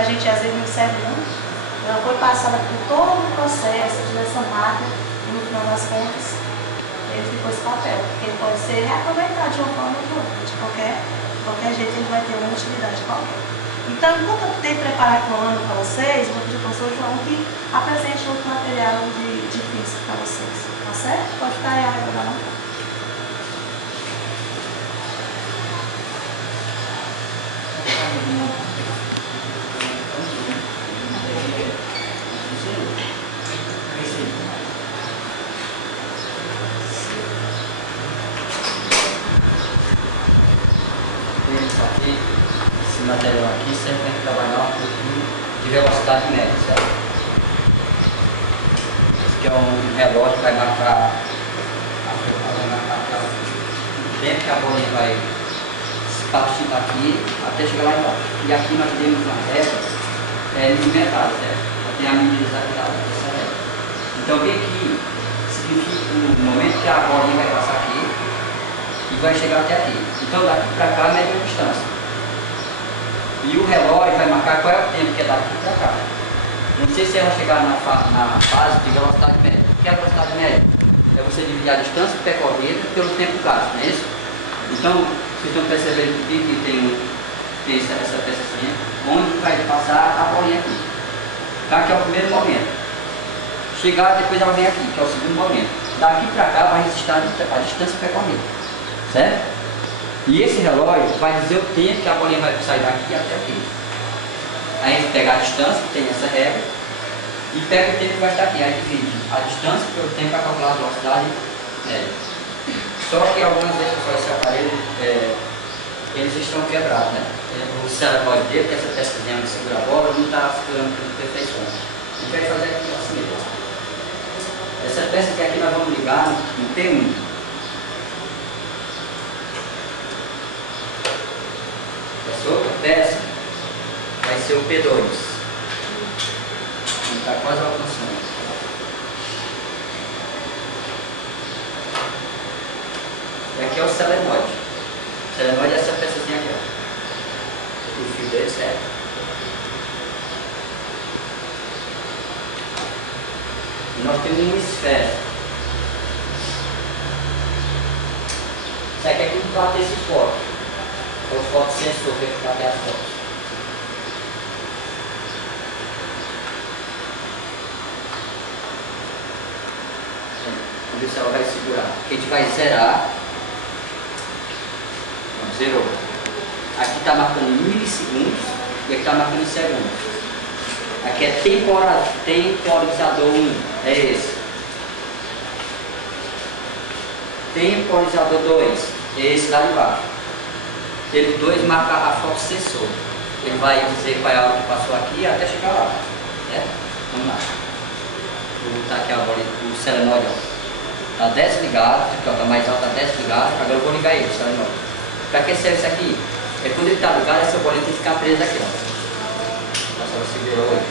a gente às vezes não serve não. Ela foi passada por todo o processo dessa máquina e no final das contas ele ficou esse papel, porque ele pode ser reaproveitado de uma forma ou de outra, de qualquer jeito ele vai ter uma utilidade qualquer. Então, enquanto eu tento preparar o ano para vocês, eu vou pedir para o professor João que apresente outro material de física para vocês, tá certo? Pode ficar aí a régua da mão. Esse material aqui sempre tem que trabalhar um pouquinho de velocidade média, certo? Esse aqui é um relógio que vai marcar o tempo que a bolinha vai se partir daqui até chegar lá embaixo. E aqui nós temos uma regra milimetrada, certo? Tem a medida exagerada dessa regra. Então bem aqui significa o momento que a bolinha vai passar aqui e vai chegar até aqui. Então daqui para cá mede a distância. E o relógio vai marcar qual é o tempo que é daqui para cá. Não sei se ela chegar na fase de velocidade média. O que é a velocidade média? É você dividir a distância percorrida pelo tempo gasto, não é isso? Então, vocês estão percebendo que tem essa pecinha, onde vai passar a bolinha aqui. Tá? Que é o primeiro momento. Chegar, depois ela vem aqui, que é o segundo momento. Daqui para cá vai existir a distância percorrida. Certo? E esse relógio vai dizer o tempo que a bolinha vai sair daqui até aqui. Aí a gente pega a distância, que tem essa regra, e pega o tempo que vai estar aqui. Aí divide a distância pelo tempo para calcular a velocidade média. Só que algumas vezes esse aparelho, eles estão quebrados, né? O relógio dele, que essa peçazinha que segura a bola, não está segurando com perfeição. A gente vai fazer aqui assim mesmo. Essa peça que aqui nós vamos ligar no P1. Essa outra peça vai ser o P2. Está quase alcançando. E aqui é o selenoide. O selenoide é essa peçazinha aqui, ó. O fio dele serve. E nós temos uma esfera. Isso aqui é tudo para ter esse foco. É o fotossensor que vai bater as fotos. Vamos ver se ela vai segurar. Aqui a gente vai zerar. Pronto, zerou. Aqui está marcando em milissegundos e aqui está marcando em segundos. Aqui é temporizador 1. É esse. Temporizador 2. É esse lá de baixo. Ele 2 marca a fotossensor. Ele vai dizer qual é a hora que passou aqui até chegar lá. Certo? Vamos lá. Vou botar aqui a bola, o selenoide. Está 10 ligado, aqui está mais alto, está 10 ligado. Agora eu vou ligar ele, o selenoide. Para que serve isso aqui? É quando ele está ligado, essa bolinha tem que ficar presa aqui. Ó. Nossa, ela segurou hoje.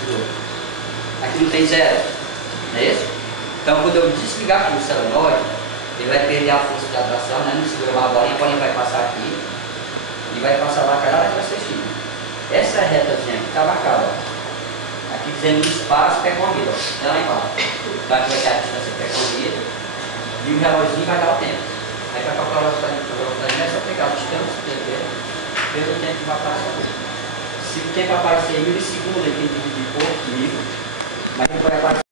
Segurou. Aqui não tem zero. Não é isso? Então quando eu desligar aqui o selenoide, ele vai perder a força de atração, né? Não segura mais a bolinha vai passar aqui e vai passar lá cada hora que você tira. Essa retazinha aqui está marcada, ó. Aqui dizendo espaço percorrido, ó. Lá embaixo. Então aqui vai ter a distância percorrida e o relógio vai dar o tempo. Aí para calcular a velocidade é só pegar a distância pelo tempo que vai passar. Se o tempo aparecer em milissegundos, ele tem que dividir por 1000, mas ele vai aparecer